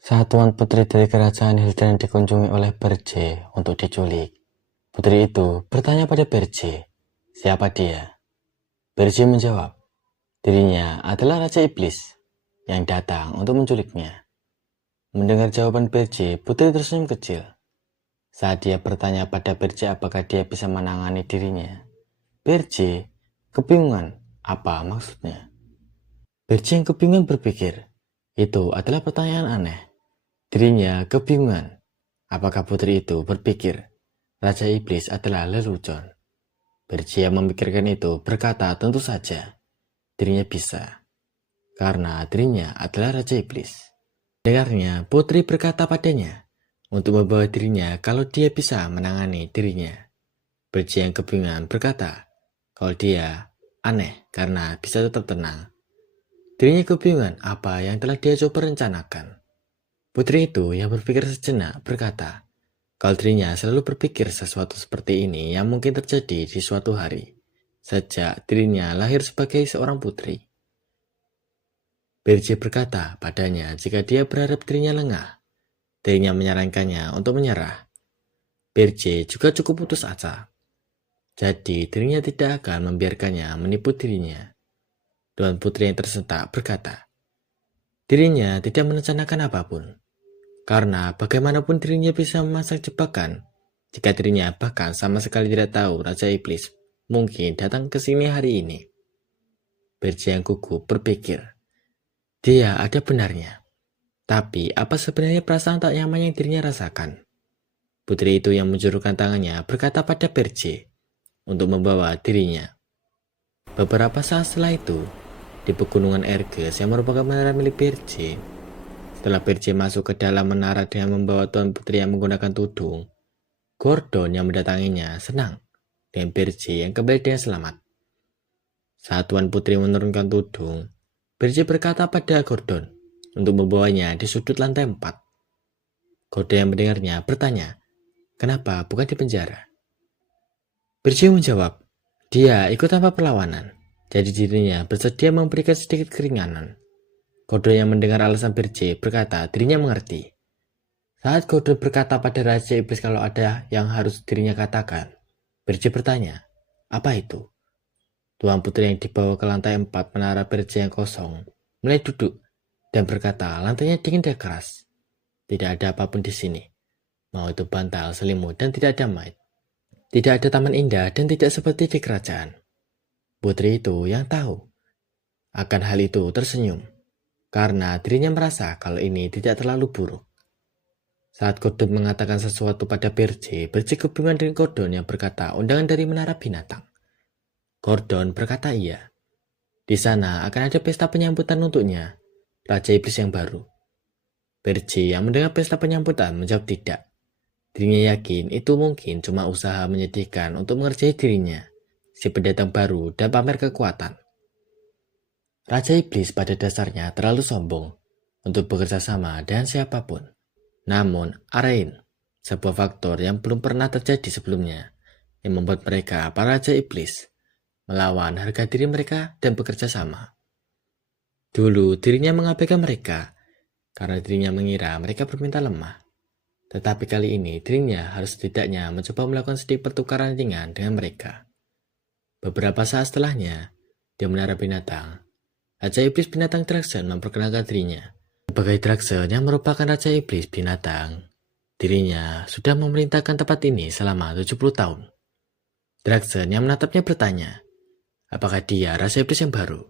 Saat Tuan Putri dari kerajaan Hilden dikunjungi oleh Berje untuk diculik, putri itu bertanya pada Berje, siapa dia? Berje menjawab, dirinya adalah Raja Iblis yang datang untuk menculiknya. Mendengar jawaban Berje, putri tersenyum kecil. Saat dia bertanya pada Berje apakah dia bisa menangani dirinya, Berje kebingungan apa maksudnya. Berje yang kebingungan berpikir, itu adalah pertanyaan aneh. Dirinya kebingungan. Apakah putri itu berpikir Raja Iblis adalah lelucon? Berje yang memikirkan itu berkata tentu saja dirinya bisa, karena dirinya adalah Raja Iblis. Dengarnya, putri berkata padanya untuk membawa dirinya kalau dia bisa menangani dirinya. Berje yang kebingungan berkata kalau dia aneh karena bisa tetap tenang. Dirinya kebingungan apa yang telah dia coba rencanakan. Putri itu yang berpikir sejenak berkata, kalau dirinya selalu berpikir sesuatu seperti ini yang mungkin terjadi di suatu hari, sejak dirinya lahir sebagai seorang putri. Berje berkata padanya jika dia berharap dirinya lengah, dirinya menyarankannya untuk menyerah. Berje juga cukup putus asa, jadi dirinya tidak akan membiarkannya menipu dirinya. Tuan Putri yang tersentak berkata, dirinya tidak merencanakan apapun. Karena bagaimanapun dirinya bisa memasang jebakan, jika dirinya bahkan sama sekali tidak tahu Raja Iblis mungkin datang ke sini hari ini. Berje yang gugup berpikir, dia ada benarnya. Tapi apa sebenarnya perasaan tak nyaman yang dirinya rasakan? Putri itu yang menjulurkan tangannya berkata pada Berje untuk membawa dirinya. Beberapa saat setelah itu, di pegunungan Erges yang merupakan menara milik Berje, setelah Berje masuk ke dalam menara dengan membawa Tuan Putri yang menggunakan tudung, Gordon yang mendatanginya senang dengan Berje yang kembali dengan selamat. Saat Tuan Putri menurunkan tudung, Berje berkata pada Gordon untuk membawanya di sudut lantai 4. Gordon yang mendengarnya bertanya, kenapa bukan di penjara? Berje menjawab, dia ikut tanpa perlawanan, jadi dirinya bersedia memberikan sedikit keringanan. Gordon yang mendengar alasan Berje berkata dirinya mengerti. Saat Gordon berkata pada Raja Iblis kalau ada yang harus dirinya katakan, Berje bertanya, apa itu? Tuan Putri yang dibawa ke lantai 4 menara Berje yang kosong mulai duduk dan berkata lantainya dingin dan keras. Tidak ada apapun di sini. Mau itu bantal, selimut, dan tidak ada maid. Tidak ada taman indah dan tidak seperti di kerajaan. Putri itu yang tahu. Akan hal itu tersenyum, karena dirinya merasa kalau ini tidak terlalu buruk. Saat Gordon mengatakan sesuatu pada Berje kebingungan dengan Gordon yang berkata undangan dari menara binatang. Gordon berkata iya. Di sana akan ada pesta penyambutan untuknya, Raja Iblis yang baru. Berje yang mendengar pesta penyambutan menjawab tidak. Dirinya yakin itu mungkin cuma usaha menyedihkan untuk mengerjai dirinya, si pendatang baru dan pamer kekuatan. Raja Iblis pada dasarnya terlalu sombong untuk bekerja sama dengan siapapun. Namun, Arain, sebuah faktor yang belum pernah terjadi sebelumnya, yang membuat mereka para Raja Iblis melawan harga diri mereka dan bekerja sama. Dulu dirinya mengabaikan mereka, karena dirinya mengira mereka berminta lemah. Tetapi kali ini dirinya harus setidaknya mencoba melakukan sedikit pertukaran ringan dengan mereka. Beberapa saat setelahnya, di menara binatang, Raja Iblis binatang Draxen memperkenalkan dirinya. Sebagai Draxen yang merupakan Raja Iblis binatang, dirinya sudah memerintahkan tempat ini selama 70 tahun. Draxen yang menatapnya bertanya, apakah dia Raja Iblis yang baru?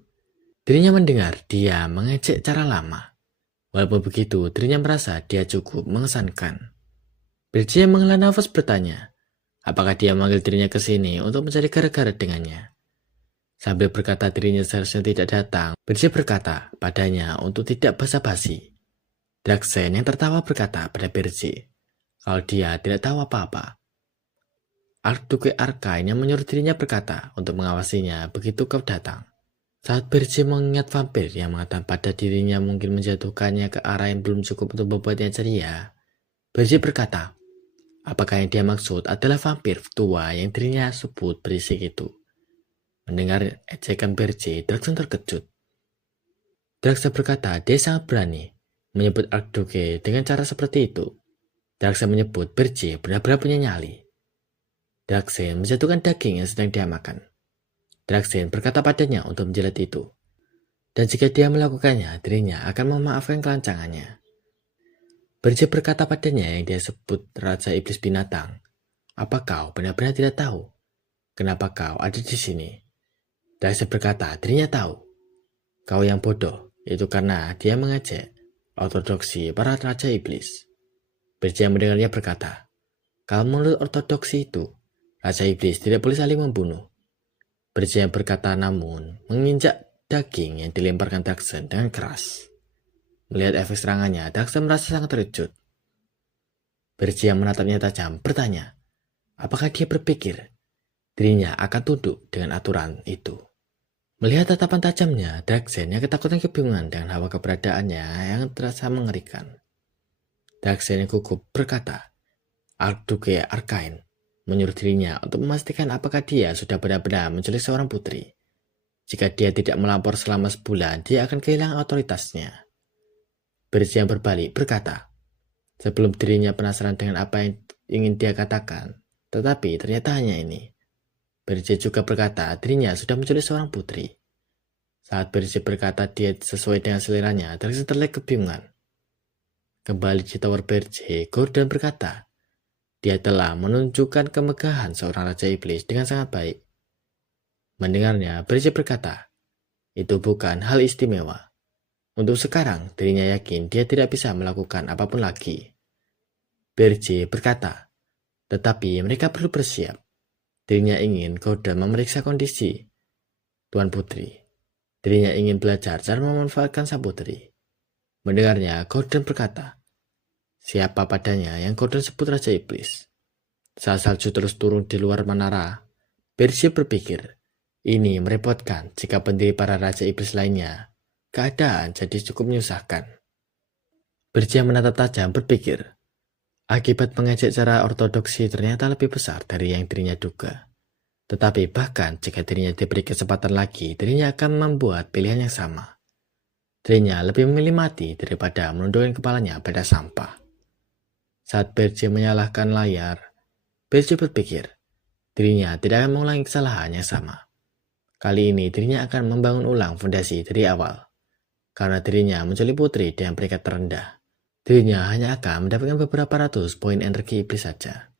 Dirinya mendengar dia mengejek cara lama. Walaupun begitu, dirinya merasa dia cukup mengesankan. Berje yang menghela nafas bertanya, apakah dia memanggil dirinya ke sini untuk mencari gara-gara dengannya? Sambil berkata dirinya seharusnya tidak datang, Berje berkata padanya untuk tidak basa-basi. Draxen yang tertawa berkata pada Berje, kalau dia tidak tahu apa-apa. Archduke Arkain yang menyuruh dirinya berkata untuk mengawasinya begitu kau datang. Saat Berje mengingat vampir yang mengatakan pada dirinya mungkin menjatuhkannya ke arah yang belum cukup untuk membuatnya ceria, Berje berkata, apakah yang dia maksud adalah vampir tua yang dirinya sebut berisik itu. Mendengar ejekan Berje, Draxen terkejut. Draxen berkata dia sangat berani, menyebut Archduke dengan cara seperti itu. Darkseid menyebut Berje benar-benar punya nyali. Darkseid menjatuhkan daging yang sedang dia makan. Darkseid berkata padanya untuk menjilat itu. Dan jika dia melakukannya, dirinya akan memaafkan kelancangannya. Berje berkata padanya yang dia sebut Raja Iblis Binatang. Apa kau benar-benar tidak tahu? Kenapa kau ada di sini? Darkseid berkata dirinya tahu. Kau yang bodoh, itu karena dia mengejek ortodoksi para Raja Iblis. Berje yang mendengarnya berkata, kalau menurut ortodoksi itu, Raja Iblis tidak boleh saling membunuh. Berje yang berkata namun menginjak daging yang dilemparkan Darkseid dengan keras. Melihat efek serangannya, Darkseid merasa sangat terkejut. Berje yang menatapnya tajam bertanya, apakah dia berpikir dirinya akan tunduk dengan aturan itu? Melihat tatapan tajamnya, Darkseid yang ketakutan kebingungan dengan hawa keberadaannya yang terasa mengerikan. Darkseid yang gugup berkata, Archduke Arkain menyuruh dirinya untuk memastikan apakah dia sudah benar-benar menculik seorang putri. Jika dia tidak melapor selama sebulan, dia akan kehilangan otoritasnya. Berje yang berbalik berkata, sebelum dirinya penasaran dengan apa yang ingin dia katakan, tetapi ternyata hanya ini. Berje juga berkata dirinya sudah menculik seorang putri. Saat Berje berkata dia sesuai dengan seleranya, Darkseid terlihat kebingungan. Kembali di tower Berje, Gordon berkata, dia telah menunjukkan kemegahan seorang Raja Iblis dengan sangat baik. Mendengarnya, Berje berkata, itu bukan hal istimewa. Untuk sekarang, dirinya yakin dia tidak bisa melakukan apapun lagi. Berje berkata, tetapi mereka perlu bersiap. Dirinya ingin Gordon memeriksa kondisi Tuan Putri. Dirinya ingin belajar cara memanfaatkan sang putri. Mendengarnya, Gordon berkata, siapa padanya yang Gordon sebut Raja Iblis? Saat salju terus turun di luar menara, Berje berpikir, ini merepotkan jika pendiri para Raja Iblis lainnya. Keadaan jadi cukup menyusahkan. Berje menatap tajam berpikir, akibat mengejek cara ortodoksi ternyata lebih besar dari yang dirinya duga. Tetapi bahkan jika dirinya diberi kesempatan lagi, dirinya akan membuat pilihan yang sama. Dirinya lebih memilih mati daripada menundukkan kepalanya pada sampah. Saat Berje menyalahkan layar, Berje berpikir, dirinya tidak akan mengulangi kesalahan yang sama. Kali ini dirinya akan membangun ulang fondasi dari awal. Karena dirinya menculik putri dengan peringkat terendah. Dirinya hanya akan mendapatkan beberapa ratus poin energi iblis saja.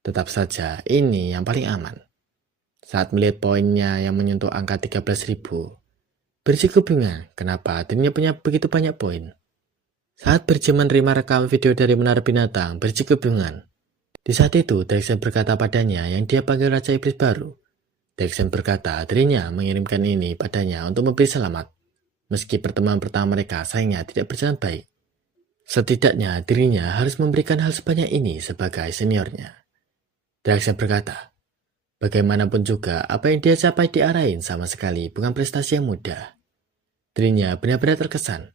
Tetap saja, ini yang paling aman. Saat melihat poinnya yang menyentuh angka 13.000, Berje kebingungan kenapa dirinya punya begitu banyak poin. Saat Berje menerima rekam video dari Menara Binatang, Berje kebingungan. Di saat itu, Darkseid berkata padanya yang dia panggil Raja Iblis baru. Darkseid berkata dirinya mengirimkan ini padanya untuk memberi selamat. Meski pertemuan pertama mereka sayangnya tidak berjalan baik. Setidaknya dirinya harus memberikan hal sebanyak ini sebagai seniornya. Darkseid berkata, bagaimanapun juga apa yang dia capai diarahin sama sekali bukan prestasi yang mudah. Dirinya benar-benar terkesan.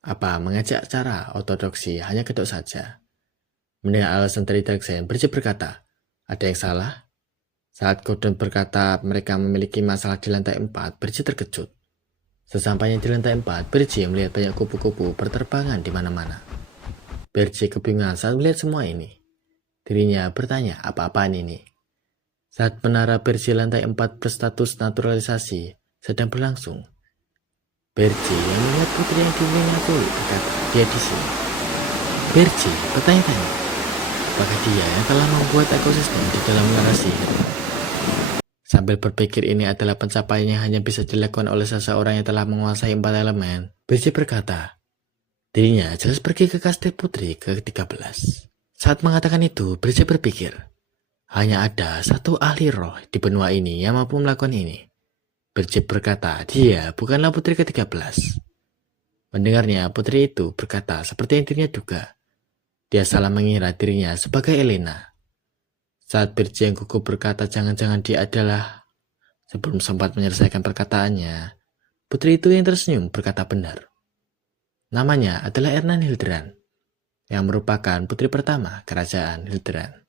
Apa mengajak cara ortodoksi hanya kedok saja. Mendengar alasan dari Darkseid, Berje berkata, ada yang salah? Saat Gordon berkata mereka memiliki masalah di lantai 4, Berje terkejut. Sesampainya di lantai 4, Berje melihat banyak kupu-kupu berterbangan di mana-mana. Berje kebingungan saat melihat semua ini. Dirinya bertanya apa-apaan ini. Saat menara Berje lantai 4 berstatus naturalisasi sedang berlangsung, Berje yang melihat putri yang dirinya culik berkata dia di sini. Berje bertanya-tanya, apakah dia yang telah membuat ekosistem di dalam menara sihir? Sambil berpikir ini adalah pencapaian yang hanya bisa dilakukan oleh seseorang yang telah menguasai 4 elemen, Berje berkata, dirinya jelas pergi ke kastil putri ke-13. Saat mengatakan itu, Berje berpikir, hanya ada satu ahli roh di benua ini yang mampu melakukan ini. Berje berkata, dia bukanlah putri ke-13. Mendengarnya, putri itu berkata seperti yang dirinya duga. Dia salah mengira dirinya sebagai Elena. Saat Berje yang gugup berkata jangan-jangan dia adalah, sebelum sempat menyelesaikan perkataannya, putri itu yang tersenyum berkata benar. Namanya adalah Ernan Hilderan, yang merupakan putri pertama kerajaan Hilderan.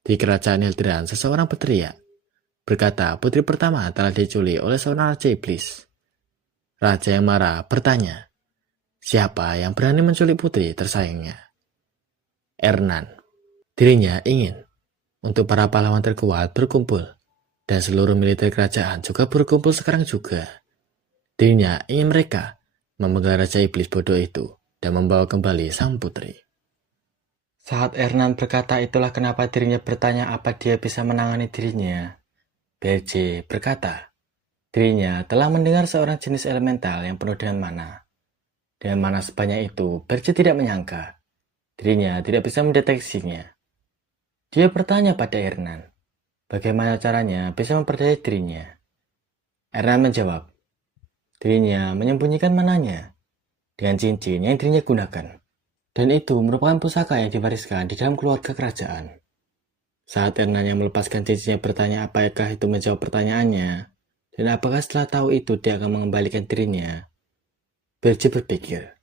Di kerajaan Hilderan, seseorang berteriak, berkata putri pertama telah diculik oleh seorang Raja Iblis. Raja yang marah bertanya, Siapa yang berani menculik putri tersayangnya? Ernan. Dirinya ingin untuk para pahlawan terkuat berkumpul, dan seluruh militer kerajaan juga berkumpul sekarang juga. Dirinya ingin mereka memegang Raja Iblis bodoh itu dan membawa kembali sang putri. Saat Ernan berkata itulah kenapa dirinya bertanya apa dia bisa menangani dirinya. BRJ berkata, dirinya telah mendengar seorang jenis elemental yang penuh dengan mana. Dengan mana sebanyak itu, BRJ tidak menyangka. Dirinya tidak bisa mendeteksinya. Dia bertanya pada Ernan, bagaimana caranya bisa memperdaya dirinya. Ernan menjawab, dirinya menyembunyikan mananya dengan cincin yang dirinya gunakan. Dan itu merupakan pusaka yang diwariskan di dalam keluarga kerajaan. Saat Ernan yang melepaskan cincinnya bertanya apakah itu menjawab pertanyaannya, dan apakah setelah tahu itu dia akan mengembalikan dirinya, BRJ berpikir,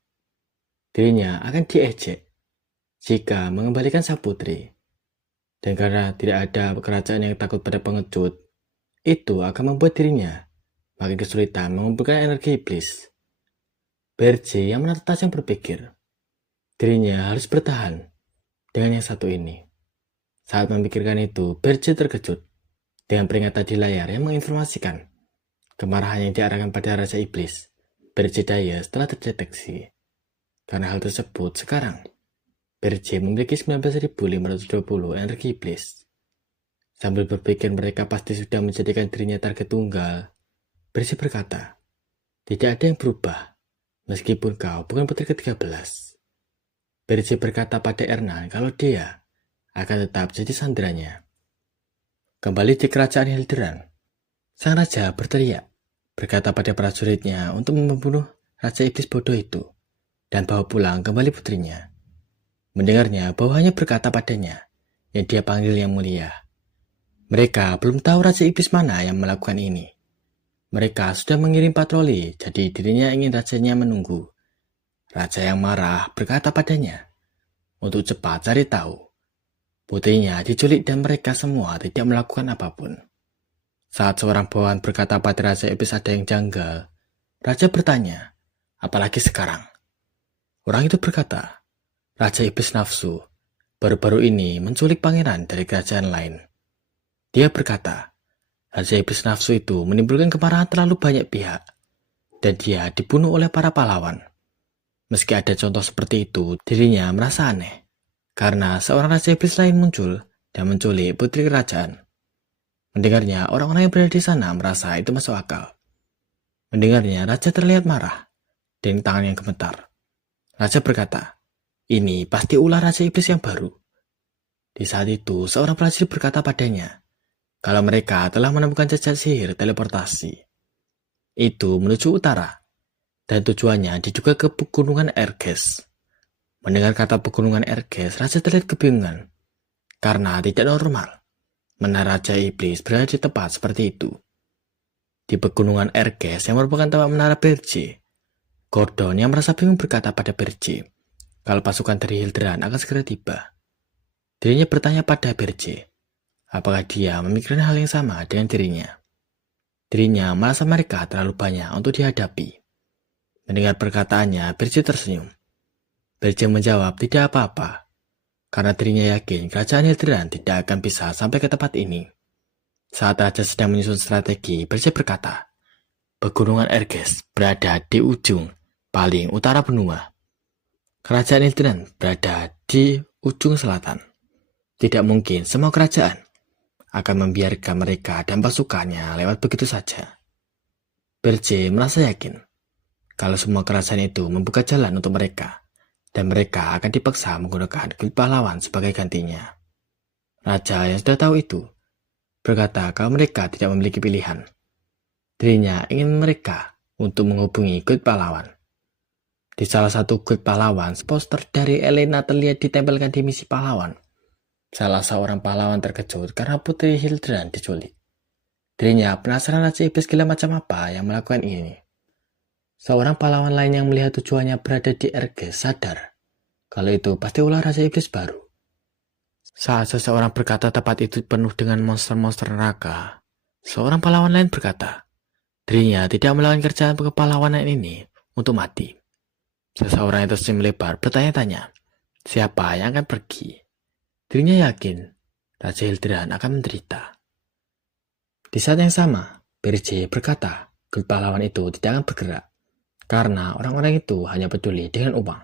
dirinya akan diejek jika mengembalikan sang putri. Dan karena tidak ada kerajaan yang takut pada pengecut, itu akan membuat dirinya makin kesulitan mengumpulkan energi iblis. BRJ yang menatap tajam berpikir, dirinya harus bertahan dengan yang satu ini. Saat memikirkan itu, BRJ terkejut dengan peringatan di layar yang menginformasikan kemarahan yang diarahkan pada Raja Iblis, BRJ Daya telah terdeteksi. Karena hal tersebut, sekarang BRJ memiliki 19.520 energi iblis. Sambil berpikir mereka pasti sudah menjadikan dirinya target tunggal, BRJ berkata, tidak ada yang berubah, meskipun kau bukan putri ke-13. BRJ berkata pada Ernan kalau dia akan tetap jadi sandranya. Kembali di kerajaan Hilderan, sang raja berteriak, berkata pada prajuritnya untuk membunuh Raja Iblis bodoh itu, dan bawa pulang kembali putrinya. Mendengarnya, bawahannya berkata padanya, yang dia panggil yang mulia. Mereka belum tahu Raja Iblis mana yang melakukan ini. Mereka sudah mengirim patroli, jadi dirinya ingin rajanya menunggu. Raja yang marah berkata padanya, untuk cepat cari tahu. Putrinya diculik dan mereka semua tidak melakukan apapun. Saat seorang bawahan berkata pada Raja Iblis ada yang janggal, Raja bertanya, apalagi sekarang? Orang itu berkata, Raja Iblis nafsu, baru-baru ini menculik pangeran dari kerajaan lain. Dia berkata, Raja Iblis nafsu itu menimbulkan kemarahan terlalu banyak pihak, dan dia dibunuh oleh para pahlawan. Meski ada contoh seperti itu, dirinya merasa aneh, karena seorang Raja Iblis lain muncul dan menculik putri kerajaan. Mendengarnya, orang-orang yang berada di sana merasa itu masuk akal. Mendengarnya, Raja terlihat marah, dan tangan yang gemetar. Raja berkata, ini pasti ulah Raja Iblis yang baru. Di saat itu, seorang prajurit berkata padanya, kalau mereka telah menemukan jejak sihir teleportasi. Itu menuju utara, dan tujuannya diduga ke pegunungan Erges. Mendengar kata pegunungan Erges, Raja terlihat kebingungan, karena tidak normal. Menara Raja Iblis berada di tempat seperti itu. Di pegunungan Erges yang merupakan tempat menara BRJ, Gordon yang merasa bingung berkata pada BRJ, kalau pasukan dari Hilderan akan segera tiba. Dirinya bertanya pada BRJ, apakah dia memikirkan hal yang sama dengan dirinya. Dirinya merasa mereka terlalu banyak untuk dihadapi. Mendengar perkataannya, BRJ tersenyum. BRJ menjawab tidak apa-apa, karena dirinya yakin kerajaan Hilderan tidak akan bisa sampai ke tempat ini. Saat Raja sedang menyusun strategi, BRJ berkata, pegunungan Erges berada di ujung paling utara benua. Kerajaan Hilderan berada di ujung selatan. Tidak mungkin semua kerajaan akan membiarkan mereka dan pasukannya lewat begitu saja. BRJ merasa yakin kalau semua kerajaan itu membuka jalan untuk mereka, dan mereka akan dipaksa menggunakan kulit pahlawan sebagai gantinya. Raja yang sudah tahu itu berkata kalau mereka tidak memiliki pilihan. Dirinya ingin mereka untuk menghubungi kulit pahlawan. Di salah satu kulit pahlawan, poster dari Elena terlihat ditempelkan di misi pahlawan. Salah seorang pahlawan terkejut karena putri Hilderan diculik. Dirinya penasaran Raja Iblis gila macam apa yang melakukan ini. Seorang pahlawan lain yang melihat tujuannya berada di Erges sadar kalau itu pasti ulah Raja Iblis baru. Saat seseorang berkata tempat itu penuh dengan monster-monster neraka, seorang pahlawan lain berkata, dirinya tidak melakukan kerjaan kepahlawanan ini untuk mati. Seseorang itu tersenyum lebar bertanya-tanya, siapa yang akan pergi? Dirinya yakin Raja Hildiran akan menderita. Di saat yang sama, Birce berkata, klub pahlawan itu tidak akan bergerak karena orang-orang itu hanya peduli dengan uang.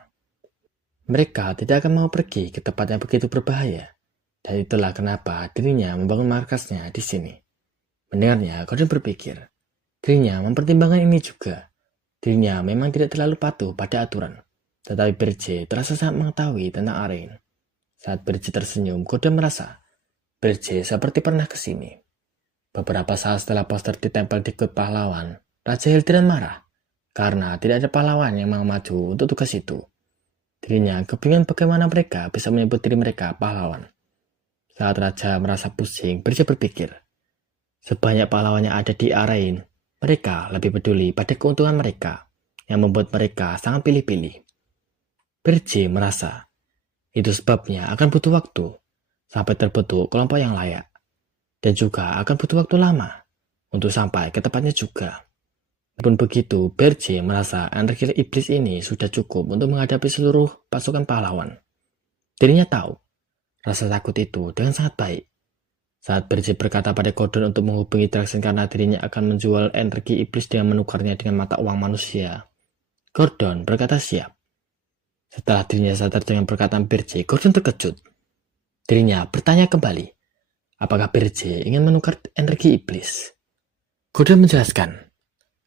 Mereka tidak akan mau pergi ke tempat yang begitu berbahaya, dan itulah kenapa dirinya membangun markasnya di sini. Mendengarnya, Gordon berpikir, dirinya mempertimbangkan ini juga. Dirinya memang tidak terlalu patuh pada aturan, tetapi Birce terasa sangat mengetahui tentang Arain. Saat Birce tersenyum, Gordon merasa Birce seperti pernah ke sini. Beberapa saat setelah poster ditempel di klub pahlawan, Raja Hildiran marah karena tidak ada pahlawan yang mau maju untuk tugas itu. Dirinya kebingungan bagaimana mereka bisa menyebut diri mereka pahlawan. Saat Raja merasa pusing, Birce berpikir, sebanyak pahlawan yang ada di Arain, mereka lebih peduli pada keuntungan mereka, yang membuat mereka sangat pilih-pilih. Birce merasa, itu sebabnya akan butuh waktu, sampai terbentuk kelompok yang layak. Dan juga akan butuh waktu lama, untuk sampai ke tempatnya juga. Walaupun begitu, Birce merasa energi iblis ini sudah cukup untuk menghadapi seluruh pasukan pahlawan. Dirinya tahu, rasa takut itu dengan sangat baik. Saat Birce berkata pada Gordon untuk menghubungi Draxen karena dirinya akan menjual energi iblis dengan menukarnya dengan mata uang manusia, Gordon berkata siap. Setelah dirinya sadar dengan perkataan Birce, Gordon terkejut. Dirinya bertanya kembali, apakah Birce ingin menukar energi iblis? Gordon menjelaskan,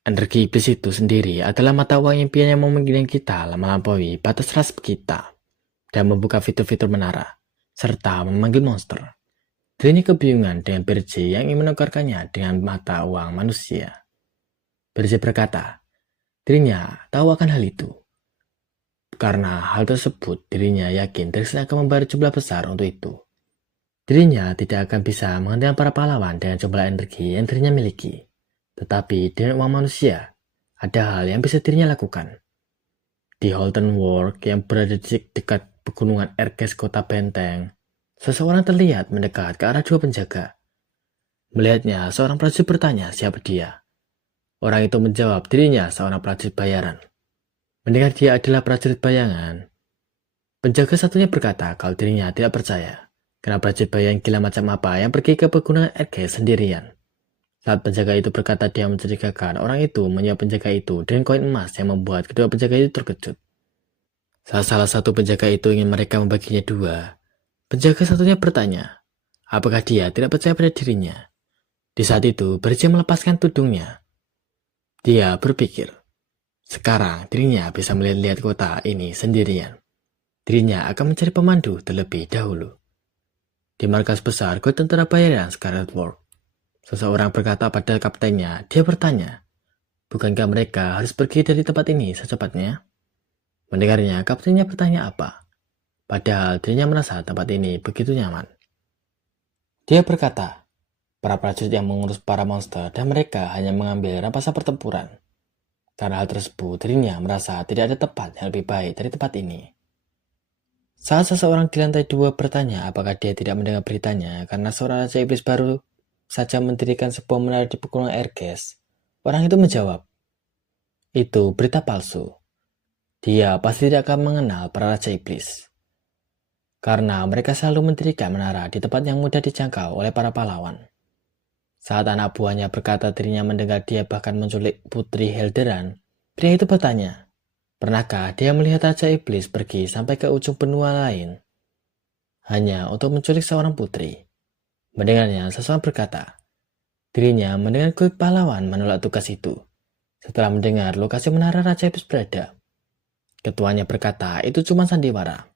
energi iblis itu sendiri adalah mata uang impian yang memungkinkan kita melampaui batas ras kita dan membuka fitur-fitur menara, serta memanggil monster. Dirinya kebingungan dengan Birce yang ingin menukarkannya dengan mata uang manusia. Birce berkata, dirinya tahu akan hal itu. Karena hal tersebut, dirinya yakin Draxen akan membayar jumlah besar untuk itu. Dirinya tidak akan bisa menghentikan para pahlawan dengan jumlah energi yang dirinya miliki. Tetapi dengan uang manusia, ada hal yang bisa dirinya lakukan. Di Holton Work yang berada di dekat pegunungan Erkes kota benteng, seseorang terlihat mendekat ke arah dua penjaga. Melihatnya, seorang prajurit bertanya siapa dia. Orang itu menjawab dirinya seorang prajurit bayaran. Mendengar dia adalah prajurit bayangan, penjaga satunya berkata kalau dirinya tidak percaya, karena prajurit bayangan gila macam apa yang pergi ke pegunungan Erkes sendirian. Saat penjaga itu berkata dia mencurigakan, orang itu menyewa penjaga itu dengan koin emas yang membuat kedua penjaga itu terkejut. Saat salah satu penjaga itu ingin mereka membaginya dua, penjaga satunya bertanya, apakah dia tidak percaya pada dirinya. Di saat itu, Birce melepaskan tudungnya. Dia berpikir, sekarang dirinya bisa melihat-lihat kota ini sendirian. Dirinya akan mencari pemandu terlebih dahulu. Di markas besar kota tentara bayaran Scarlet Work, seseorang berkata pada kaptennya, dia bertanya, bukankah mereka harus pergi dari tempat ini secepatnya? Mendengarnya, kaptennya bertanya apa? Padahal dirinya merasa tempat ini begitu nyaman. Dia berkata, para prajurit yang mengurus para monster dan mereka hanya mengambil rampasan pertempuran. Karena hal tersebut, dirinya merasa tidak ada tempat yang lebih baik dari tempat ini. Saat seseorang di lantai 2 bertanya apakah dia tidak mendengar beritanya karena seorang raja iblis baru saja mendirikan sebuah menara di pegunungan Erkes, orang itu menjawab, itu berita palsu. Dia pasti tidak akan mengenal para raja iblis. Karena mereka selalu mendirikan menara di tempat yang mudah dijangkau oleh para pahlawan. Saat anak buahnya berkata dirinya mendengar dia bahkan menculik putri Hildiran, pria itu bertanya, pernahkah dia melihat Raja Iblis pergi sampai ke ujung benua lain? Hanya untuk menculik seorang putri. Mendengarnya, seseorang berkata, dirinya mendengar klub pahlawan menolak tugas itu. Setelah mendengar lokasi menara Raja Iblis berada, ketuanya berkata itu cuma sandiwara.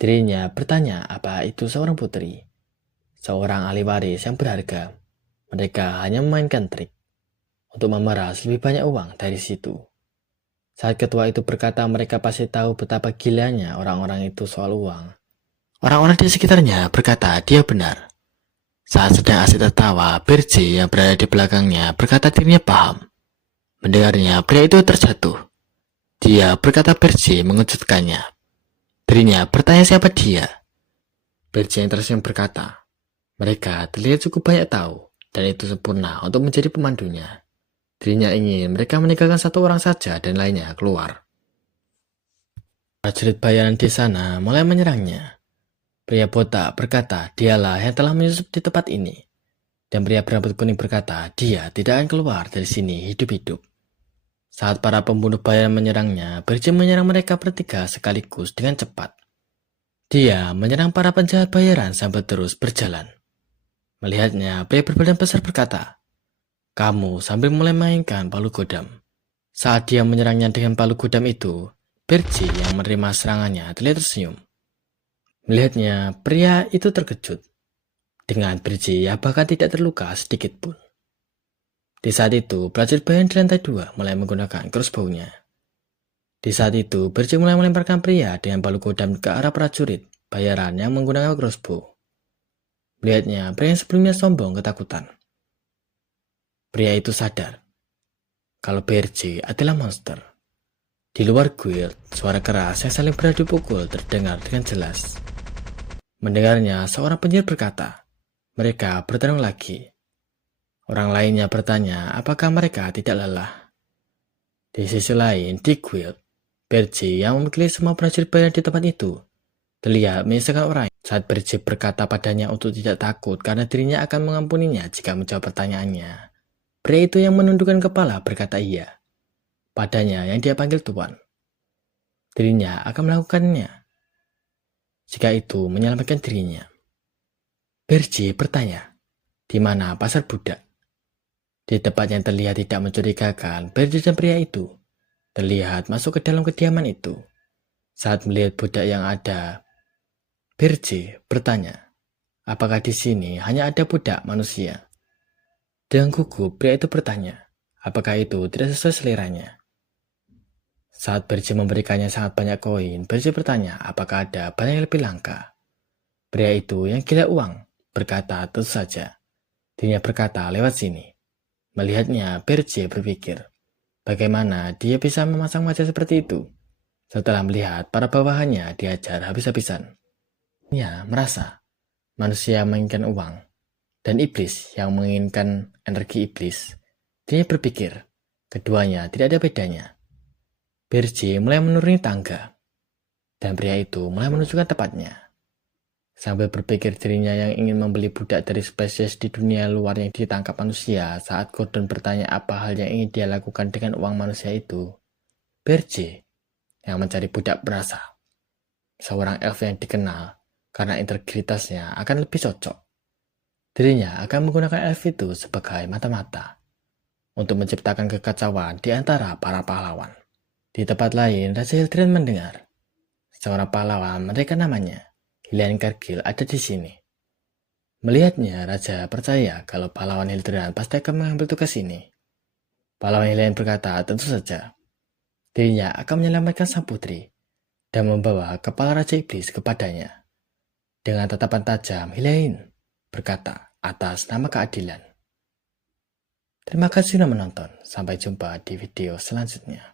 Dirinya bertanya apa itu seorang putri, seorang ahli waris yang berharga. Mereka hanya memainkan trik untuk memeras lebih banyak uang dari situ. Saat ketua itu berkata mereka pasti tahu betapa gilanya orang-orang itu soal uang. Orang-orang di sekitarnya berkata dia benar. Saat sedang asik tertawa, Birce yang berada di belakangnya berkata dirinya paham. Mendengarnya, pria itu terjatuh. Dia berkata Birce mengejutkannya. Dirinya bertanya siapa dia. Birce yang tersenyum berkata, mereka terlihat cukup banyak tahu. Dan itu sempurna untuk menjadi pemandunya. Dirinya ingin mereka meninggalkan satu orang saja dan lainnya keluar. Prajurit bayaran di sana mulai menyerangnya. Pria botak berkata, dialah yang telah menyusup di tempat ini. Dan pria berambut kuning berkata, dia tidak akan keluar dari sini hidup-hidup. Saat para pembunuh bayaran menyerangnya, Berje menyerang mereka bertiga sekaligus dengan cepat. Dia menyerang para penjahat bayaran sambil terus berjalan. Melihatnya, pria berbadan besar berkata, kamu sambil mulai mainkan palu godam. Saat dia menyerangnya dengan palu godam itu, Berje yang menerima serangannya terlihat tersenyum. Melihatnya, pria itu terkejut. Dengan Berje yang bahkan tidak terluka sedikit pun. Di saat itu, prajurit bayaran di lantai 2 mulai menggunakan crossbow-nya. Di saat itu, Berje mulai melemparkan pria dengan palu godam ke arah prajurit bayaran yang menggunakan crossbow. Melihatnya, pria yang sebelumnya sombong ketakutan. Pria itu sadar kalau Berje adalah monster. Di luar guild, suara keras yang saling beradu pukul terdengar dengan jelas. Mendengarnya, seorang penyihir berkata, mereka bertarung lagi. Orang lainnya bertanya apakah mereka tidak lelah. Di sisi lain, di guild, Berje yang mewakili semua prajurit bayaran di tempat itu terlihat menyesalkan orang. Saat Berje berkata padanya untuk tidak takut karena dirinya akan mengampuninya jika menjawab pertanyaannya. Pria itu yang menundukkan kepala berkata iya. Padanya yang dia panggil tuan. Dirinya akan melakukannya jika itu menyelamatkan dirinya. Berje bertanya, di mana pasar budak? Di tempat yang terlihat tidak mencurigakan, Berje dan pria itu terlihat masuk ke dalam kediaman itu. Saat melihat budak yang ada, Berje bertanya, apakah di sini hanya ada budak manusia? Dengan gugup, pria itu bertanya, apakah itu tidak sesuai seleranya? Saat Berje memberikannya sangat banyak koin, Berje bertanya apakah ada barang yang lebih langka. Pria itu yang gila uang berkata tentu saja. Dirinya berkata lewat sini. Melihatnya, Berje berpikir, bagaimana dia bisa memasang wajah seperti itu? Setelah melihat para bawahannya diajar habis-habisan. Dia merasa manusia menginginkan uang dan iblis yang menginginkan energi iblis. Dia berpikir, keduanya tidak ada bedanya. Berje mulai menuruni tangga, dan pria itu mulai menunjukkan tempatnya. Sambil berpikir dirinya yang ingin membeli budak dari spesies di dunia luar yang ditangkap manusia, saat Gordon bertanya apa hal yang ingin dia lakukan dengan uang manusia itu, Berje yang mencari budak berasa. Seorang elf yang dikenal karena integritasnya akan lebih cocok. Dirinya akan menggunakan elf itu sebagai mata-mata untuk menciptakan kekacauan di antara para pahlawan. Di tempat lain, Raja Hildren mendengar seorang pahlawan, mereka namanya Hylian Kargil, ada di sini. Melihatnya, Raja percaya kalau pahlawan Hildren pasti akan mengambil tugas ini. Pahlawan Hylian berkata, tentu saja. Dirinya akan menyelamatkan sang putri dan membawa kepala Raja Iblis kepadanya. Dengan tatapan tajam, Hylian berkata atas nama keadilan. Terima kasih sudah menonton. Sampai jumpa di video selanjutnya.